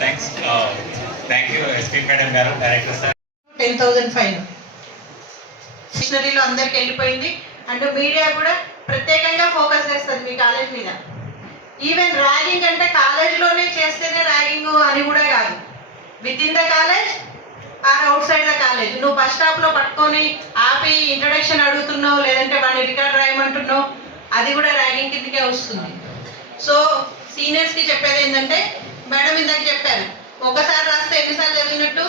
Thanks thank you SP madam గారు director sir ten thousand five. మిషనరీలో అందరికి వెళ్ళిపోయింది. And media కూడా ప్రత్యేకంగా ఫోకస్ చేస్తుంది మీ కాలేజ్ మీద. ఈవెన్ ర్యాగింగ్ అంటే కాలేజ్లోనే చేస్తేనే ర్యాగింగ్ అని కూడా కాదు. With in the college or outside the college నువ్వు బస్ స్టాప్లో పట్టుకొని ఆపి ఇంట్రడక్షన్ అడుగుతున్నావు లేదంటే వాడిని రికార్డ్ రాయమంటున్నావు అది కూడా ర్యాగింగ్ కిందకే వస్తుంది. సో సీనియర్స్కి చెప్పేది ఏంటంటే మేడం ఇందాక చెప్పాను ఒకసారి రాస్తే ఎన్నిసార్లు చదివినట్టు?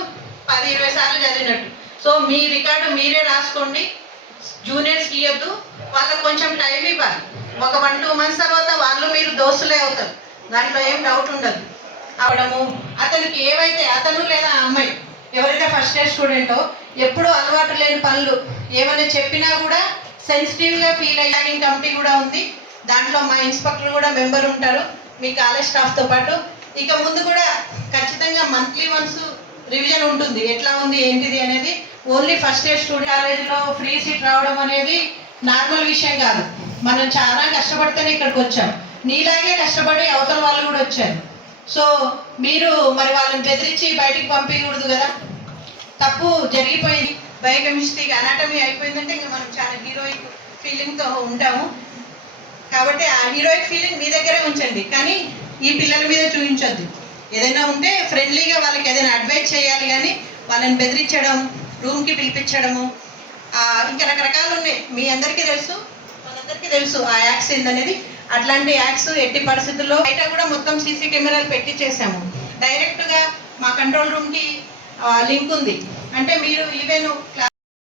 పది ఇరవై సార్లు చదివినట్టు. సో మీ రికార్డు మీరే రాసుకోండి. జూనియర్స్కి ఇవ్వద్దు వాళ్ళకి కొంచెం టైం ఇవ్వాలి. ఒక వన్ టూ మంత్స్ తర్వాత వాళ్ళు మీరు దోస్తులే అవుతారు. దాంట్లో ఏం డౌట్ ఉండదు. అవడము అతనికి ఏవైతే అతను లేదా అమ్మాయి ఎవరైతే ఫస్ట్ ఇయర్ స్టూడెంటో ఎప్పుడు అలవాటు లేని పనులు. ఏమైనా చెప్పినా కూడా సెన్సిటివ్గా ఫీల్ అయ్యాగింగ్ కమిటీ కూడా ఉంది. దాంట్లో మా ఇన్స్పెక్టర్ కూడా మెంబర్ ఉంటారు. మీ కాలేజ్ స్టాఫ్తో పాటు ఇక ముందు కూడా ఖచ్చితంగా మంత్లీ వన్స్ రివిజన్ ఉంటుంది. ఎట్లా ఉంది ఏంటిది అనేది ఓన్లీ ఫస్ట్ ఇయర్ స్టూడెంట్ కాలేజీలో ఫ్రీ సీట్ రావడం అనేది నార్మల్ విషయం కాదు. మనం చాలా కష్టపడితేనే ఇక్కడికి వచ్చాం. నీలాగే కష్టపడి అవతల వాళ్ళు కూడా వచ్చారు. సో మీరు మరి వాళ్ళని బెదిరించి బయటికి పంపించకూడదు కదా. తప్పు జరిగిపోయింది. బయోకెమిస్ట్రీ అనాటమీ అయిపోయిందంటే ఇంకా మనం చాలా హీరోయిక్ ఫీలింగ్తో ఉంటాము. కాబట్టి ఆ హీరోయిక్ ఫీలింగ్ మీ దగ్గరే ఉంచండి. కానీ ఈ పిల్లల మీద చూపించొద్దు. ఏదైనా ఉంటే ఫ్రెండ్లీగా వాళ్ళకి ఏదైనా అడ్వైజ్ చేయాలి కానీ వాళ్ళని బెదిరించడం రూమ్కి పిలిపించడము ఇంకా రకరకాలు ఉన్నాయి. మీ అందరికీ తెలుసు మనందరికీ తెలుసు ఆ యాక్స్ ఏందనేది. అట్లాంటి యాక్స్ ఎట్టి పరిస్థితుల్లో బయట కూడా మొత్తం సీసీ కెమెరాలు పెట్టి చేసాము డైరెక్ట్గా మా కంట్రోల్ రూమ్కి లింక్ ఉంది. అంటే మీరు ఈవెన్